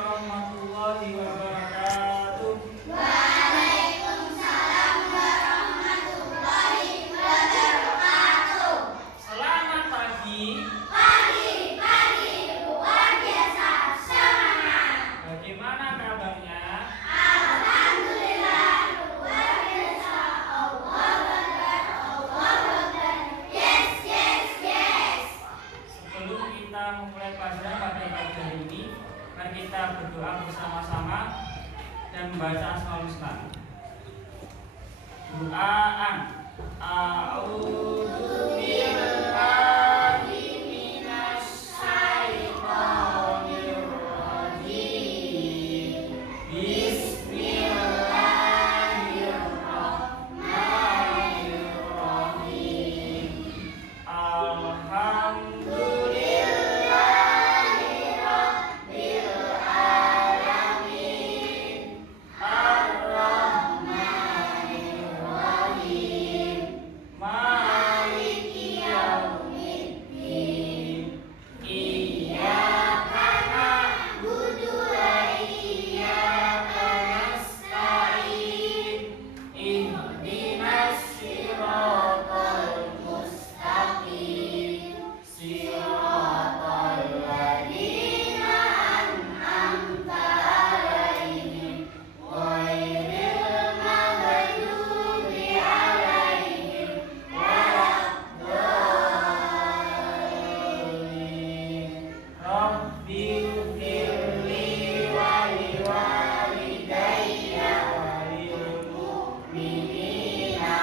warahmatullahi wabarakatuh. Waalaikumsalam warahmatullahi wabarakatuh. Selamat pagi. Pagi luar biasa semangat. Bagaimana kabarnya? Alhamdulillah luar biasa. Allah Akbar, Allah Akbar. Yes, yes, yes. Sebelum kita memulai pelajaran pada pagi hari ini, mari kita berdoa bersama-sama dan membaca Asmaul Husna. Doaan. A'udzu billahi minasy syaithanir rajim. Bismillahirrahmanirrahim. Alhamdulillahirabbil alamin. Ar-Rahmanir Rahim. Maliki yaumiddin. Iyyaka na'budu wa iyyaka nasta'in. Ihdinas siratal mustaqim. Siratal ladzina an'amta 'alaihim ghairil maghdubi 'alaihim waladdallin. Rabbighfirli wa liwalidayya wa lil mu'minina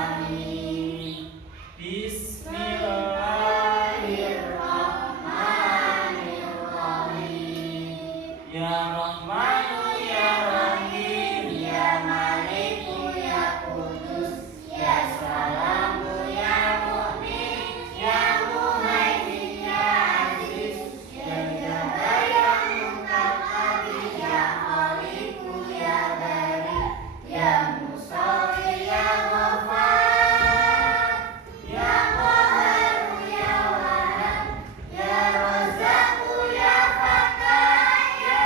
amin. Bismillahirrahmanirrahim. Ya Rahmanu ya Rahim, ya Maliku ya Qudus, ya Salamu ya Mu'min, ya Muhaimin ya Aziz, ya Jabbar ya Mutakabbir, ya Khaliqu ya Bari, ya Musawwir ya Ghaffar, ya Qahharu ya Wahhab, ya Razzaqu ya Fattah, ya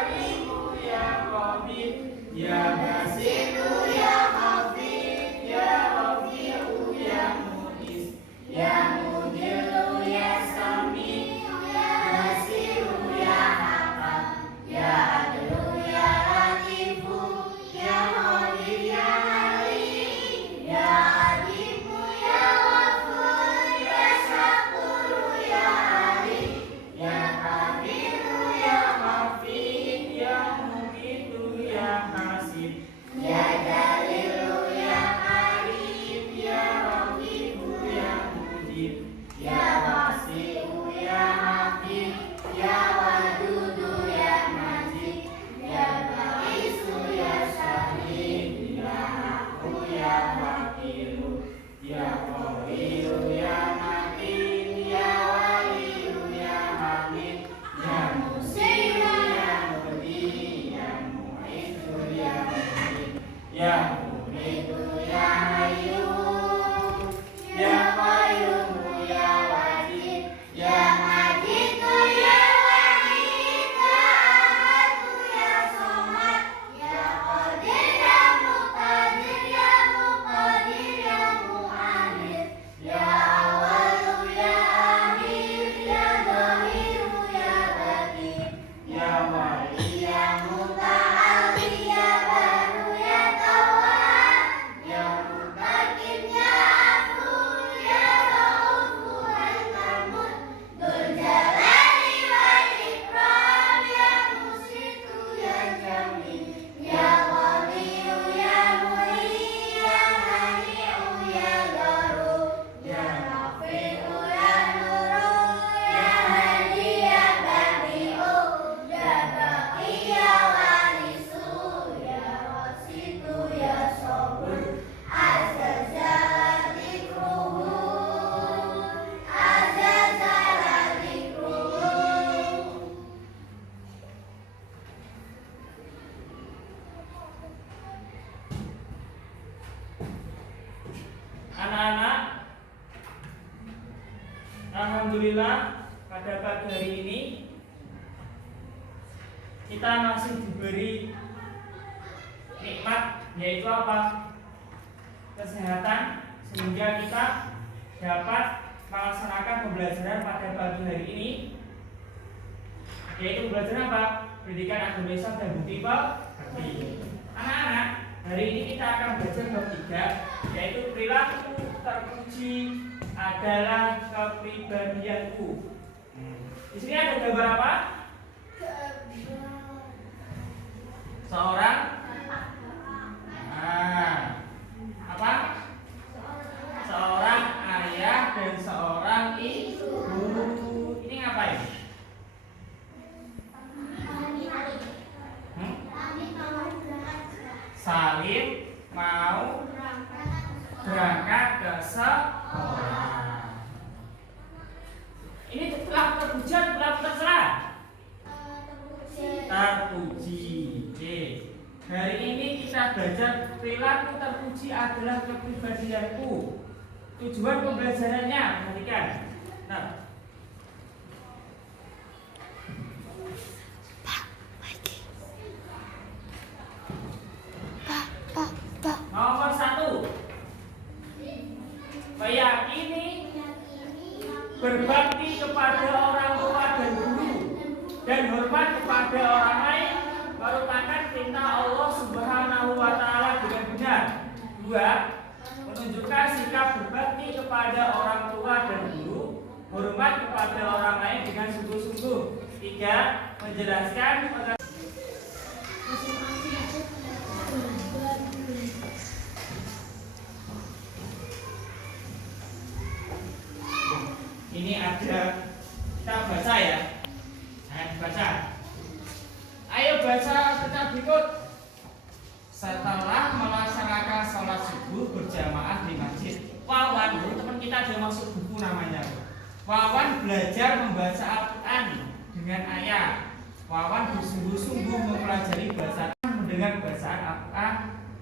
Alimu ya Khabir, ya Basitu ya Khafid, ya Rafi'u ya Mu'is, ya Mudillu ya Sami, ya Nasiru ya Hakam, ya Adlu ya Latifu, ya Qadir ya Halim, ya Alimu ya Ghafur, ya Syakuru ya Alim, ya Kabiru ya Hafid, ya Muqitu ya Hasib, ya Jalilu ya Karim, ya Rafiqu ya Mujib, ya Wasi'u ya Hakim, ya Wadudu ya Majid, ya Ba'isu ya Syahid, ya Aku ya Wakilu, ya Qawiyu ya Matin, ya Waliyu ya Hamid, ya Musiru ya Mudi, ya Mu'izu ya Mujib, ya Mumitu ya Hayyu, ya Qayyumu ya Wajid, ya Majidu ya Wahid, ya Ahadu ya Somad, ya Qadir ya Muqtadir, ya Muqadir ya Mu'anid, ya Awalu ya Akhir, ya Zahiru ya Batin, ya Wali ya Muta'ali, ya Baru ya Tawwab, ya Mutakin ya Afur, ya Raufu al-Mahmud, Dzul Jalali wal Ikram, ya Musitu ya Jamil, ya Ghaniyu ya Muhyi, ya Mani'u ya Daru, ya Rafi'u ya Nuru, ya Hadi ya Badi'u, ya Baqi ya Warisu, ya Wasitu ya Sabur, Azza jalla dzikruhu, Azza jalla dzikruhu. Anak-anak, alhamdulillah pada pagi hari ini kita masih diberi nikmat, yaitu apa? Kesehatan, sehingga kita dapat melaksanakan pembelajaran pada pagi hari ini, yaitu pembelajaran apa? Pendidikan agama Islam dan bukti pekerti. Anak-anak, hari ini kita akan belajar bab 3, yaitu perilaku terpuji adalah kepribadianku. Di sini ada gambar apa? Seorang apa? Seorang ayah dan seorang ibu. Ini ngapain? Salim mau berangkat ke sekolah. Ini perilaku terpuji atau perilaku tercela? Terpuji. Oke. Hari ini kita belajar perilaku terpuji adalah kepribadianku. Tujuan pembelajarannya, perhatikan. Nah, nomor 1, meyakini berbakti kepada orang tua dan guru dan hormat kepada orang lain merupakan perintah Allah Subhanahu wa Ta'ala dengan benar. 2, menunjukkan sikap berbakti kepada orang tua dan guru, hormat kepada orang lain dengan sungguh-sungguh. 3, menjelaskan ini ada, kita baca ya. Ayo baca. Ayo baca kita berikut. Setelah melaksanakan sholat subuh berjamaah di masjid, Wawan, dulu teman kita ada masuk buku namanya. Wawan belajar membaca Al-Quran dengan ayat. Wawan bersungguh-sungguh mempelajari bacaan, mendengar bacaan Al-Quran.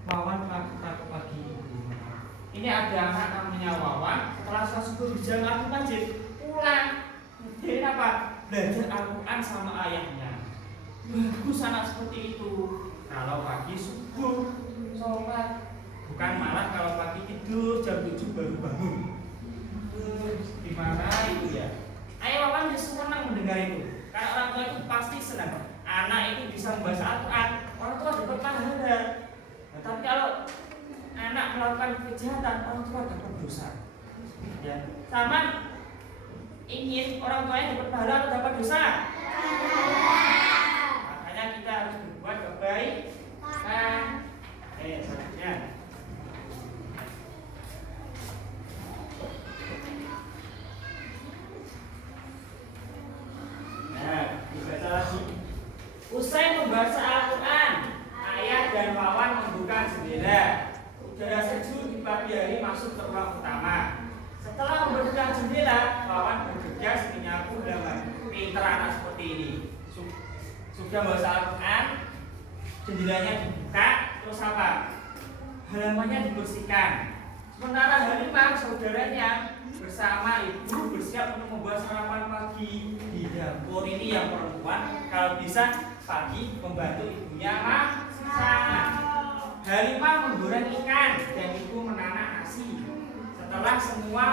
Wawan melakukan pagi. Ini ada anak namanya Wawan. Setelah sholat subuh berjamaah di masjid, pulang. Jadi apa? Belajar Al-Quran sama ayahnya. Bagus anak seperti itu. Kalau pagi subuh sholat, bukan malah kalau pagi tidur jam 7 baru bangun. Gimana itu ya? Ayah Wawan senang mendengar itu. Karena orang tua itu pasti senang. Anak itu bisa membaca Al-Quran, orang tua dapat pahala. Nah, tapi kalau anak melakukan kejahatan, orang tua dapat dosa. Ya, sama ingin orang tuanya dapat pahala atau dapat dosa? Makanya kita harus berbuat kebaikan. Selanjutnya. Nah, dibaca lagi. Usai membaca Al-Quran, ayah dan Wawan membuka jendela. Udara sejuk di pagi hari masuk ke ruang utama. Setelah membuka jendela, Wawan bergegas menyapu halaman. Pinter anak seperti ini. Sudah membaca Al-Quran, jendelanya dibuka, terus apa? Halamannya dibersihkan. Sementara Halimah saudaranya bersama ibu bersiap untuk membuat sarapan pagi di dapur. Ini yang perempuan, kalau bisa pagi membantu ibunya masak. Halimah menggoreng ikan dan ibu menanak nasi. Setelah semua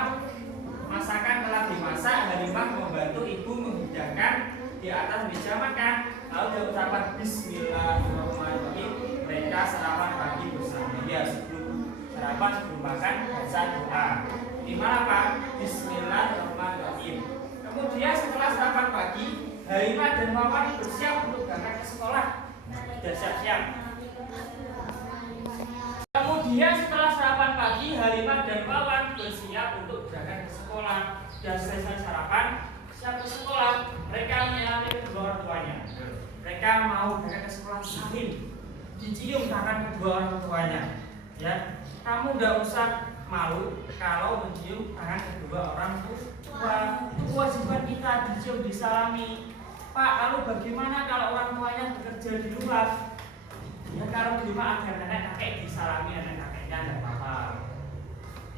masakan telah dimasak, Halimah membantu ibu menghidangkan di atas meja makan. Lalu dia ucapan Bismillahirrahmanirrahim. Mereka sarapan pagi bersama. Ya, sebelum sarapan, sebelum makan baca doa. Gimana Pak? Bismillahirrahmanirrahim. Kemudian setelah sarapan pagi, Halimah dan Wawan bersiap untuk berangkat ke sekolah. Sudah siap-siap. Kemudian setelah sarapan pagi, Halimah dan Wawan bersiap untuk berangkat ke sekolah. Sudah selesai sarapan, siap ke sekolah. Mereka menyalami kedua orang tuanya. Mereka mau berangkat ke sekolah sambil dicium tangan kedua orang tuanya. Ya, kamu udah usah malu kalau mencium tangan kedua orang tua. Itu kewajiban kita, dicium, disalami. Pak, lalu bagaimana kalau orang tuanya bekerja di luar? Ya kalau di rumah ada nenek kakek disalami nenek kakeknya, tidak apa-apa.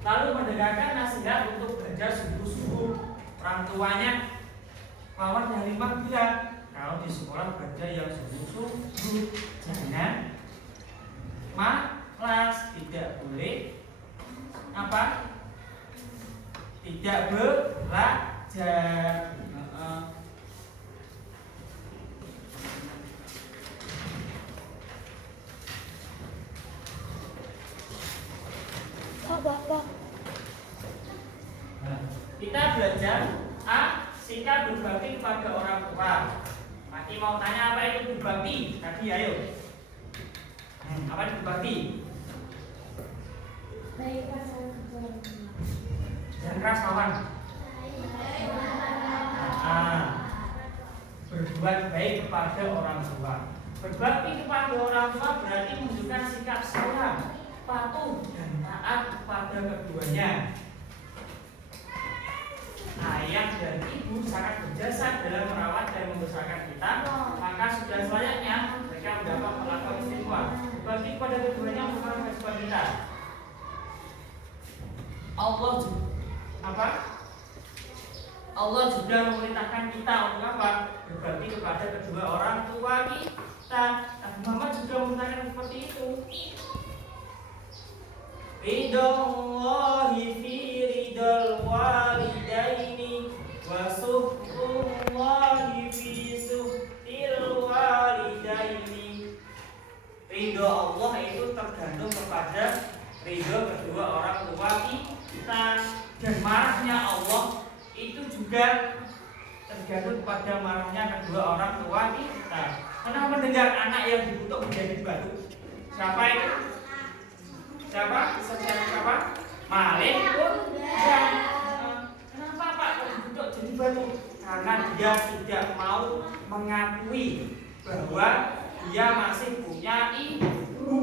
Lalu mendengarkan nasihat untuk belajar sungguh-sungguh. Orang tuanya Wawan dan Halimah bilang, kalau di sekolah baca yang sungguh-sungguh, jangan malas, tidak boleh apa? Tidak belajar. Kita belajar A. Sikap berbakti kepada orang tua. Mati mau tanya apa itu berbakti? Tadi ayo. Apa itu berbakti? Jangan keras kawan. Berbuat baik kepada orang tua. Berbakti kepada orang tua berarti menunjukkan sikap sayang, patuh dan taat kepada keduanya. Ayah dan ibu sangat berjasa dalam merawat dan membesarkan kita, maka sudah selayaknya mereka mendapat perlakuan istimewa. Berbakti kepada keduanya merupakan kewajiban kita. Allah juga memerintahkan kita untuk apa? Berbakti kepada kedua orang tua kita. Nabi Muhammad juga memerintahkan seperti itu. Ridallahi fi ridal walidaini wa suhtullahi fi suhtil walidaini. Ridho Allah itu tergantung kepada ridho kedua orang tua kita, dan marahnya Allah itu juga tergantung kepada marahnya kedua orang tua kita. Pernah mendengar anak yang dikutuk menjadi batu? Siapa itu? Siapa? Malik pun. Kenapa Pak dikutuk jadi batu? Karena dia tidak mau mengakui bahwa dia masih punya ibu.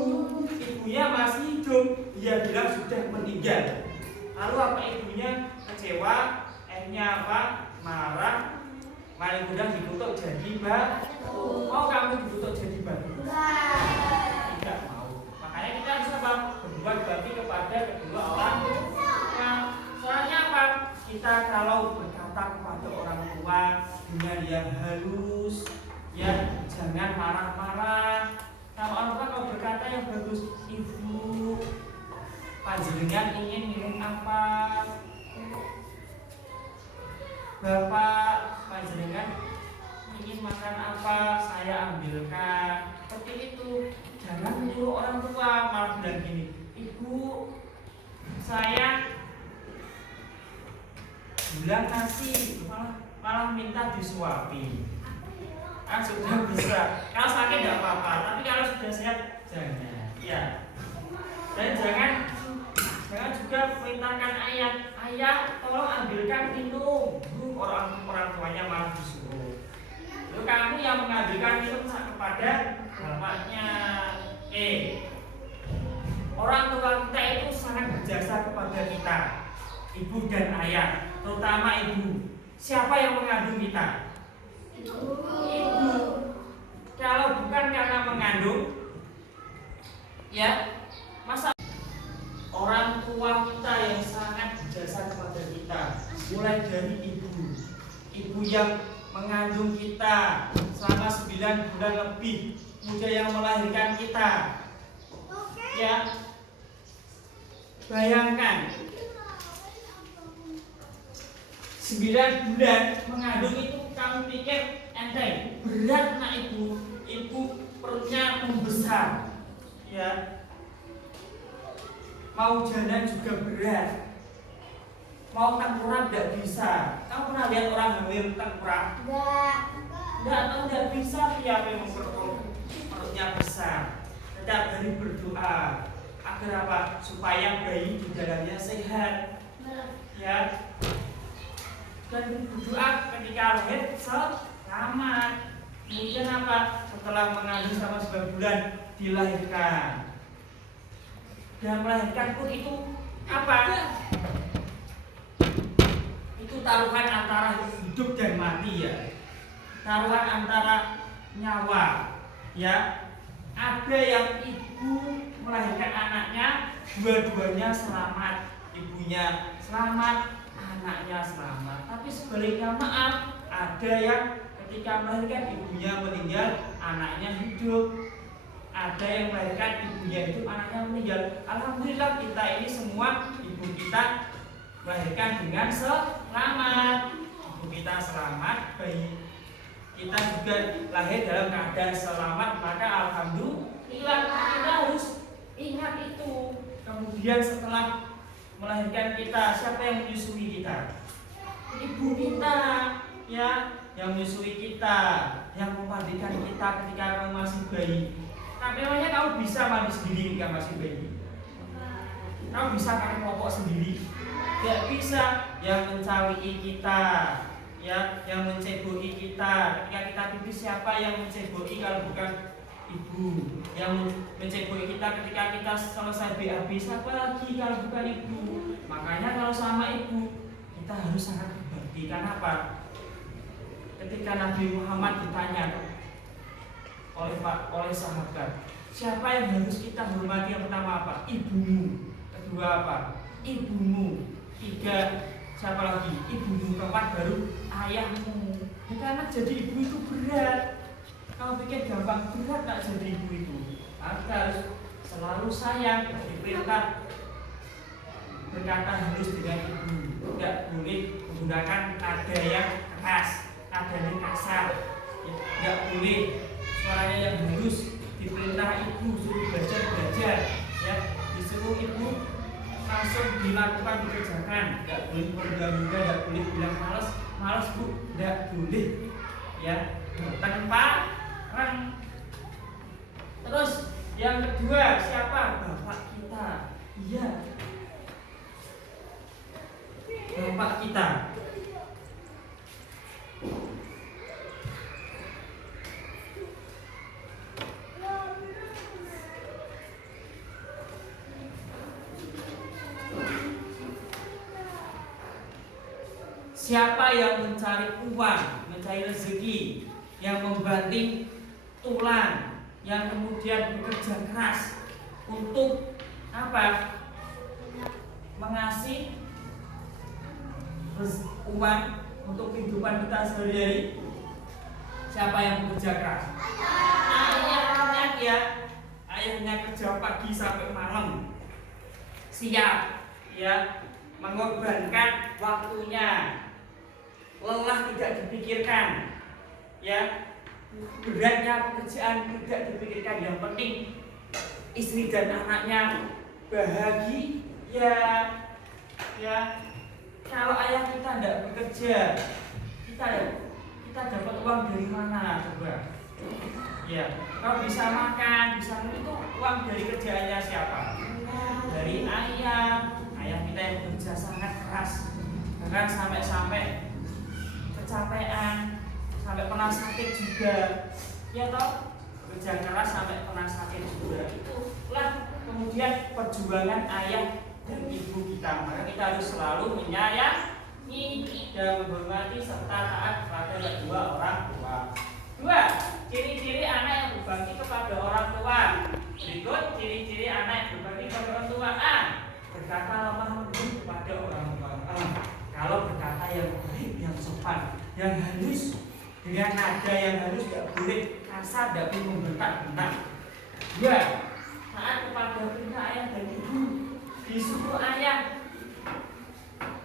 Ibunya masih hidup. Dia bilang sudah meninggal. Lalu apa ibunya? Kecewa. Akhirnya apa? Marah. Malik mudah dikutuk jadi batu. Mau kamu dikutuk jadi batu? Tidak mau. Makanya kita harus apa? Berbuat bakti kepada kedua orang tua. Soalnya apa? Kita kalau berkata kepada orang tua dengan yang halus, ya jangan marah-marah. Kalau orang tua kalau berkata yang bagus, ibu, panjenengan ingin minum apa? Bapak, panjenengan ingin makan apa? Saya ambilkan. Seperti itu. Jangan menyuruh orang tua malah bilang gini, ibu, saya bilang nasi, malah minta disuapi. Kan sudah bisa. Kalau sakit tidak apa-apa, tapi kalau sudah sehat jangan. Ya. Dan jangan juga perintahkan ayah tolong ambilkan minum. Orang tuanya malah disuruh. Lalu kamu yang mengambilkan minum kepada bapaknya. Orang tua kita itu sangat berjasa kepada kita, ibu dan ayah, terutama ibu. Siapa yang mengandung kita? Ibu. Kalau bukan karena mengandung, ya masa orang tua kita yang sangat berjasa kepada kita, mulai dari ibu yang mengandung kita selama 9 bulan lebih, kemudian yang melahirkan kita. Ya, bayangkan 9 bulan mengandung itu, kamu pikir enteng? Berat nak ibu perutnya membesar, ya. Mau jalan juga berat. Mau tengkurap tidak bisa. Kamu pernah lihat orang hamil tengkurap? Tidak bisa. Dia memang perutnya besar. Setiap hari berdoa agar apa? Supaya bayi di dalamnya sehat. Ya. Dan berdoa ketika lahir selamat. Kemudian apa? Setelah mengandung selama 9 bulan dilahirkan. Dan melahirkan pun itu apa? Itu taruhan antara hidup dan mati, ya. Taruhan antara nyawa, ya. Ada yang ibu melahirkan anaknya, dua-duanya selamat, ibunya selamat, anaknya selamat. Tapi sebaliknya maaf, ada yang ketika melahirkan ibunya meninggal, anaknya hidup. Ada yang melahirkan ibunya hidup, anaknya meninggal. Alhamdulillah kita ini semua ibu kita melahirkan dengan selamat. Ibu kita selamat, bayi kita juga lahir dalam keadaan selamat, maka alhamdulillah kita harus ingat itu. Kemudian setelah melahirkan kita, siapa yang menyusui kita? Ibu kita, ya, yang menyusui kita, yang memandikan kita ketika kamu masih bayi. Nah, memangnya kamu bisa mandi sendiri ketika masih bayi? Kamu bisa pakai popok sendiri? Tidak bisa. Yang mencawai kita, ya, yang menceboki kita ketika kita pipis, siapa yang menceboki kalau bukan ibu? Yang menceboki kita ketika kita selesai BAB, siapa lagi kalau bukan ibu? Makanya kalau sama ibu kita harus sangat berbakti. Karena apa? Ketika Nabi Muhammad ditanya oleh sahabat, siapa yang harus kita hormati? Yang pertama apa? Ibumu. Kedua apa? Ibumu. Tiga, siapa lagi? Ibumu. Keempat baru ayahmu. Ya, karena jadi ibu itu berat. Kamu pikir gampang? Berat tak jadi ibu itu. Kita harus selalu sayang, diperintah berkata halus dengan ibu. Tidak boleh menggunakan nada yang keras, nada yang kasar. Tidak boleh suaranya yang halus. Diperintah ibu suruh belajar, ya, disuruh ibu langsung dilakukan, dikerjakan. Tidak boleh bergabung, tidak boleh bilang malas bu, tidak boleh, ya, tanpa rang. Terus yang kedua, siapa? Bapak kita. Iya, bapak kita. Siapa yang mencari uang, mencari rezeki, yang membanting tulang, yang kemudian bekerja keras untuk apa? Mengasih uang untuk kehidupan kita sehari-hari. Siapa yang bekerja keras? Ayahnya, ya. Ayahnya kerja pagi sampai malam, siap, ya, mengorbankan waktunya. Lelah tidak dipikirkan, ya, beratnya pekerjaan tidak dipikirkan. Yang penting istri dan anaknya bahagia, ya. Kalau ayah kita tidak bekerja, kita dapat uang dari mana coba? Ya, kalau bisa makan, bisa minum, itu uang dari kerjaannya siapa? Dari ayah kita yang bekerja sangat keras, bahkan sampai kecapean, sampai pernah sakit juga, ya toh, kerja keras sampai pernah sakit juga. Itulah kemudian perjuangan ayah dan ibu kita. Maka kita harus selalu menyayangi dan menghormati serta taat kepada kedua orang tua. Dua, ciri-ciri anak yang berbakti kepada orang tua. Berikut ciri-ciri anak yang berbakti kepada orang tua. A, berkata lemah lembut kepada orang tua. Kalau berkata yang baik, yang sopan, yang halus, dengan nada yang halus, tidak boleh kasar, tidak boleh membentak-bentak. Dua, taat kepada perintah ayah dan ibu. Disuruh ayah,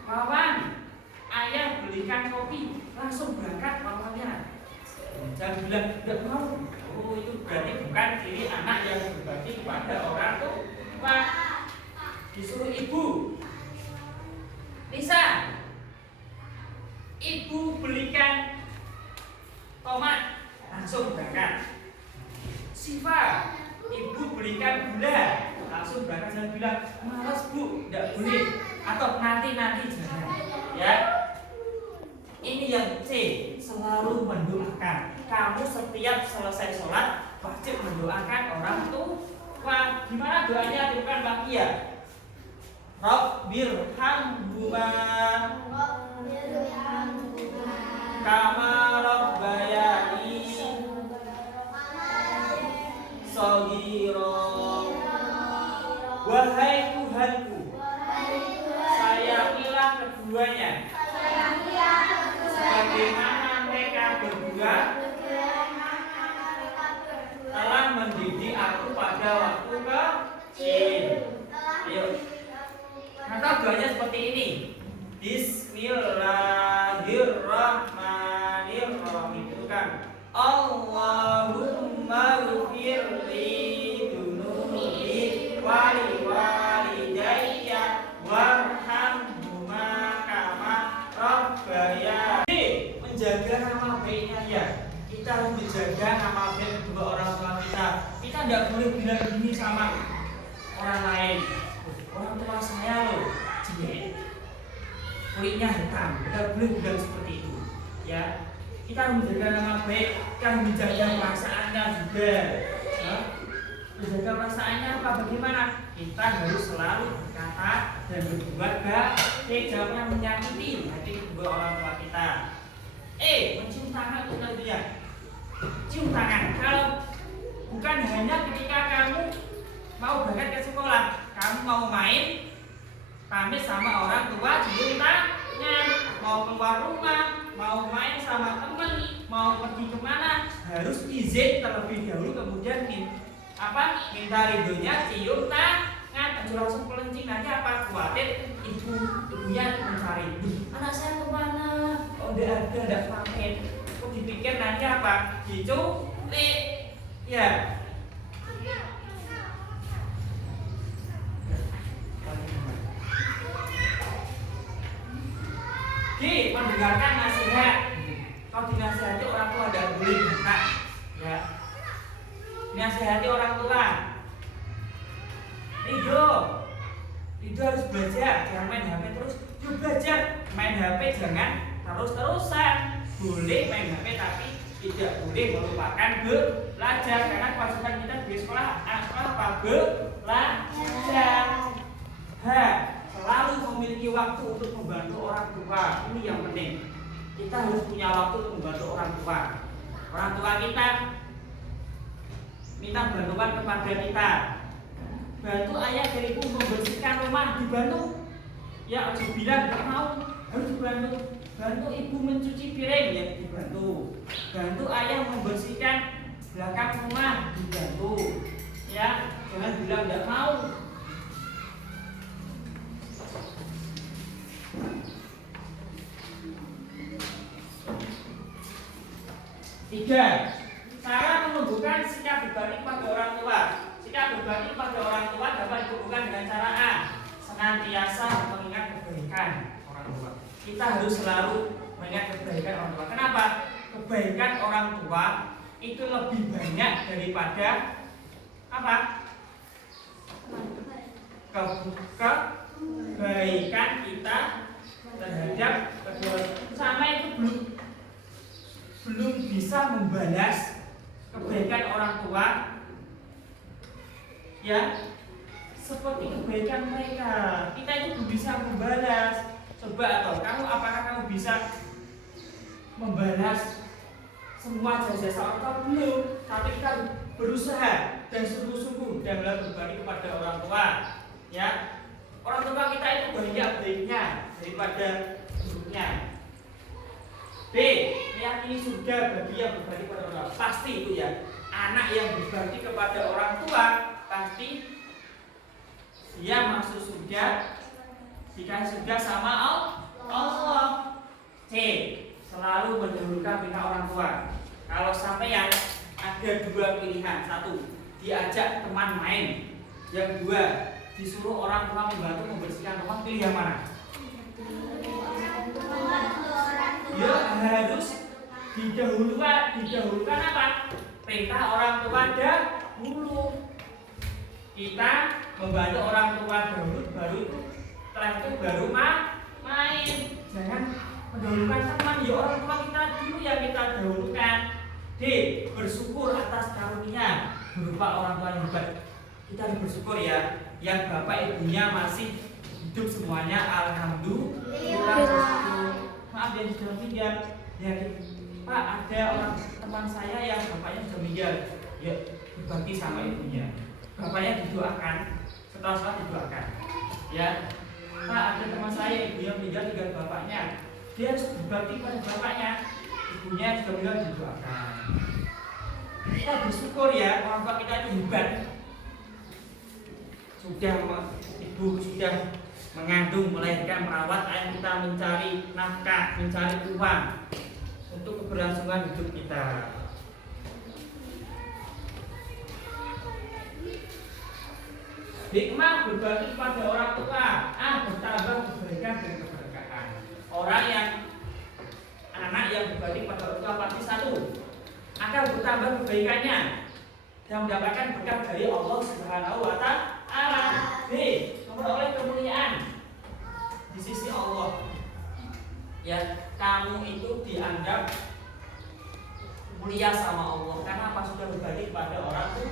kawan, ayah belikan kopi, langsung berangkat kawannya. Jangan bilang tidak mau. Oh, itu berarti bukan ciri anak yang berbakti kepada orang tua. Disuruh ibu, Lisa, ibu belikan tomat, langsung berangkat. Siva, ibu belikan gula, langsung berangkat. Jangan bilang malas bu, tidak boleh, atau nanti jangan, ya. Ini yang C, selalu mendoakan. Kamu setiap selesai sholat wajib mendoakan orang tua. Gimana doanya? Bukan bahagia. Rabbirhamhuma kama rabbayani shaghira. Wahai Tuhanku, sayangilah keduanya sebagaimana mereka berdua Allahumma ghfirli dunubi wali walidayya warhamhuma kama rabbayani. Menjaga nama baiknya ya. Kita harus menjaga nama baik kedua orang tua kita. Kita tidak boleh bilang gini sama orang lain. Orang tua saya loh jelek, kulitnya hitam. Kita boleh bilang seperti itu. Ya, kita harus menjaga nama baik, kita harus menjaga perasaannya juga. Ya. Menjaga perasaannya apa? Bagaimana? Kita harus selalu berkata dan berbuat baik, jangan menyakiti hati kedua orang tua kita. Mencium tangan itu dia. Cium tangan. Kalau bukan hanya ketika kamu mau berangkat ke sekolah, kamu mau main, pamit sama orang tua, cium tangan. Mau keluar rumah, mau main sama teman, mau pergi kemana, harus izin terlebih dahulu, kemudian minta ridhonya, cium tangan. Langsung pelencing, nanti apa? Khawatir ibunya mencari. Anak saya kemana? Oh, tidak pamit. Kok dipikir nanti apa? Diculik. Ya. Mendengarkan nasihat. Kalau dinasihati orang tua tidak boleh bukan. Ya. Dinasihati orang tua. Ridho harus belajar, jangan main HP terus. Yuk belajar, main HP jangan terus-terusan. Boleh main HP tapi tidak boleh melupakan belajar, karena kewajiban kita di sekolah, anak sekolah apa? Belajar. Selalu memiliki waktu untuk membantu orang tua. Ini yang penting. Kita harus punya waktu untuk membantu orang tua. Orang tua kita minta bantuan kepada kita. Bantu ayah dan ibu membersihkan rumah, dibantu. Ya, harus bilang tidak mau, harus dibantu. Bantu ibu mencuci piring, ya dibantu. Bantu ayah membersihkan belakang rumah, dibantu. Ya, jangan bilang tidak mau. Tiga, cara menumbuhkan sikap berbakti pada orang tua. Sikap berbakti pada orang tua dapat ditumbuhkan dengan cara A, senantiasa mengingat kebaikan orang tua. Kita harus selalu mengingat kebaikan orang tua. Kenapa? Kebaikan orang tua itu lebih banyak daripada apa? Kebaikan kita terhadap kedua. Sama itu belum bisa membalas kebaikan orang tua, ya, seperti kebaikan mereka. Kita itu belum bisa membalas. Coba atau apakah kamu bisa membalas semua jasa orang tua? Belum. Tapi kita berusaha dan sungguh-sungguh dalam berbakti kepada orang tua. Ya, orang tua kita itu banyak baiknya daripada buruknya. B, meyakini surga bagi yang berbakti kepada orang tua. Pasti itu ya. Anak yang berbakti kepada orang tua pasti dia masuk surga, dikasih surga sama Allah. C, selalu mendahulukan pihak orang tua. Kalau sampeyan ada dua pilihan, satu diajak teman main, yang dua disuruh orang tua membantu membersihkan rumah, pilih yang mana? Ya, harus didahulukan apa? Perintah orang tua dahulu. Kita membantu orang tua dahulu, baru setelah itu baru main. Jangan mendahulukan teman, ya orang tua kita dulu yang kita dahulukan. D, bersyukur atas karunia berupa orang tua yang hebat. Kita harus bersyukur ya, yang bapak ibunya masih hidup semuanya, alhamdulillah. Maaf yang sudah meninggal. Ya, Pak, ada orang teman saya yang bapaknya sudah meninggal. Ya, berbakti sama ibunya. Bapaknya didoakan, setelah didoakan. Ya, Pak, ada teman saya ibu yang meninggal tinggal bapaknya. Dia harus berbakti pada bapaknya. Ibunya juga meninggal, didoakan. Kita bersyukur ya, orang tua kita itu hebat. Ibu sudah mengandung, melahirkan, merawat, ayah kita mencari nafkah, mencari uang untuk keberlangsungan hidup kita. Hikmah berbagi kepada orang tua, bertambah kebaikan dan keberkahan. Anak yang berbagi kepada orang tua pasti satu, akan bertambah kebaikannya dan mendapatkan berkah dari Allah Subhanahu wa Ta'ala. B. Memperoleh kemuliaan di sisi Allah. Ya, kamu itu dianggap mulia sama Allah karena apa? Sudah berbagi kepada orang tua.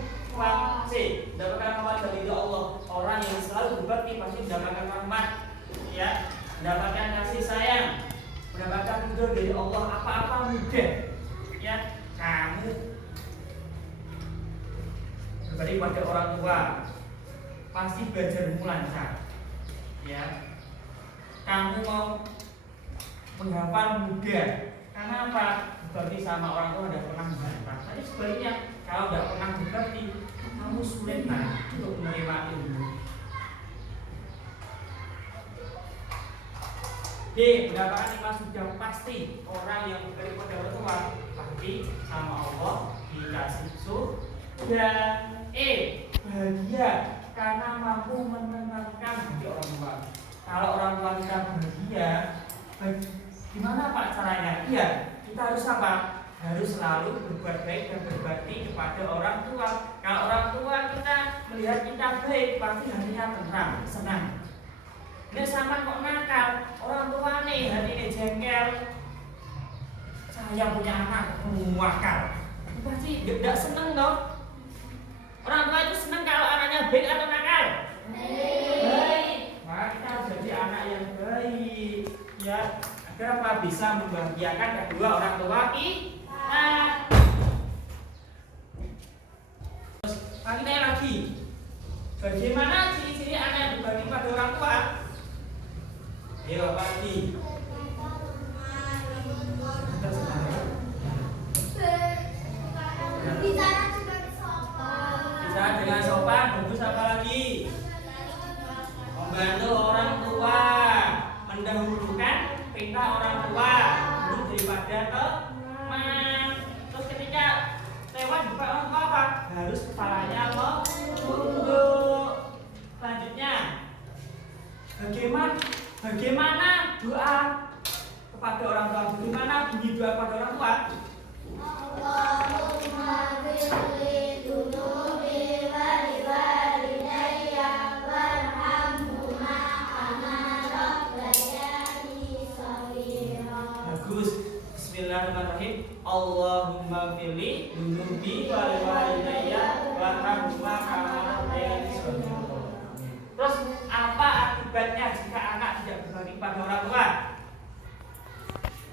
C. Mendapatkan rahmat dari Allah. Orang yang selalu berbakti pasti mendapatkan rahmat, ya, mendapatkan kasih sayang, mendapatkan ridho dari Allah. Apa-apa mudah, ya. Kamu berbagi kepada orang tua pasti belajarmu lancar, ya. Kamu mau menghafal mudah. Karena apa? Berbakti sama orang tua tidak pernah membantah. Tapi sebaliknya, kalau tidak pernah berbakti, kamu sulit untuk menerima ilmu. D. Mendapatkan nikmat sudah pasti. Orang yang berbakti kepada orang tua pasti sama Allah dikasih surga. E. Bahagia karena mampu menenangkan hati orang tua. Kalau orang tua kita bahagia, gimana Pak caranya? Iya, kita harus apa? Harus selalu berbuat baik dan berbakti kepada orang tua. Kalau orang tua kita melihat kita baik, pasti hatinya tenang, senang. Ini sama kok nakal, orang tua nih hatinya jengkel. Saya punya anak nakal, pasti tidak seneng dong. Orang tua itu senang kalau anaknya baik atau nakal? Baik. Maka kita harus jadi anak yang baik, ya. Agar apa? Bisa membahagiakan kedua orang tua kita. Terus kita lagi, bagaimana ciri-ciri anak yang berbakti pada orang tua? Ayo apa lagi? Bicara dengan sopan, bagus. Apa lagi? Membantu orang tua, mendahulukan perintah orang tua daripada teman. Terus ketika lewat di depan orang tua apa? Harus kepalanya menunduk. Selanjutnya, bagaimana doa kepada orang tua? Bagaimana bunyi doa kepada orang tua? Allahumma ghfirli dunubi wa liwalidayya warhamhuma kama rabbayani shaghira. Bagus. Bismillahirrahmanirrahim. Allahumma ghfirli dunubi wa liwalidayya warhamhuma kama rabbayani shaghira. Terus apa akibatnya jika anak tidak berbakti pada orang tua?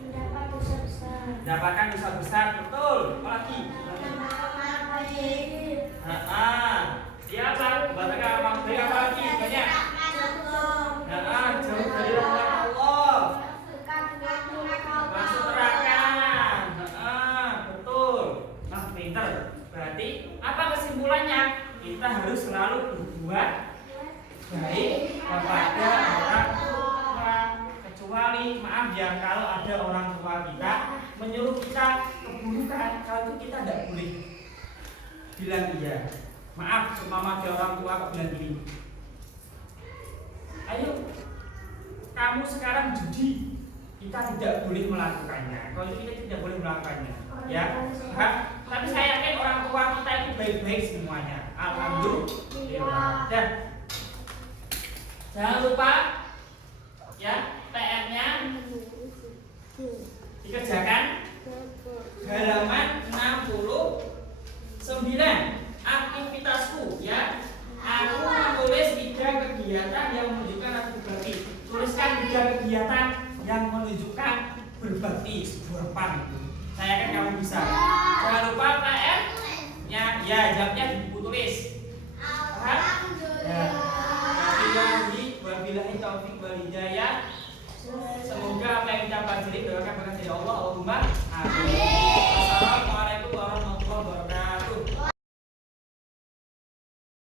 Mendapat dosa besar. Mendapatkan dosa besar, betul. Apalagi? Siapa? Mendapatkan amal baik, apalagi? Banyak. Jauh dari rahmat Allah. Masuk neraka. Betul. Nah, pinter. Berarti apa kesimpulannya? Kita harus selalu berbuat baik kepada orang tua. Kecuali maaf ya, kalau ada orang tua kita menyuruh kita keburukan, kalau itu kita tidak boleh bilang iya. Maaf, semama ada orang tua kok bilang gini, ayo kamu sekarang judi, kita tidak boleh melakukannya. Kalau itu kita tidak boleh melakukannya, ya. Tapi saya yakin orang tua kita itu baik-baik semuanya. Alhamdulillah. Dan jangan lupa ya, PR-nya dikerjakan halaman 69. Aktivitasku, ya. Aku menulis 3 kegiatan yang menunjukkan aku berbakti. Tuliskan 3 kegiatan yang menunjukkan berbakti sebuah pan. Saya yakin kamu bisa. Jangan lupa PR-nya, ya, jawabnya di buku tulis. Wabillahi taufiq wal hidayah. Semoga apa yang kita pelajari doakan berkah dari Allah. Allahumma amin.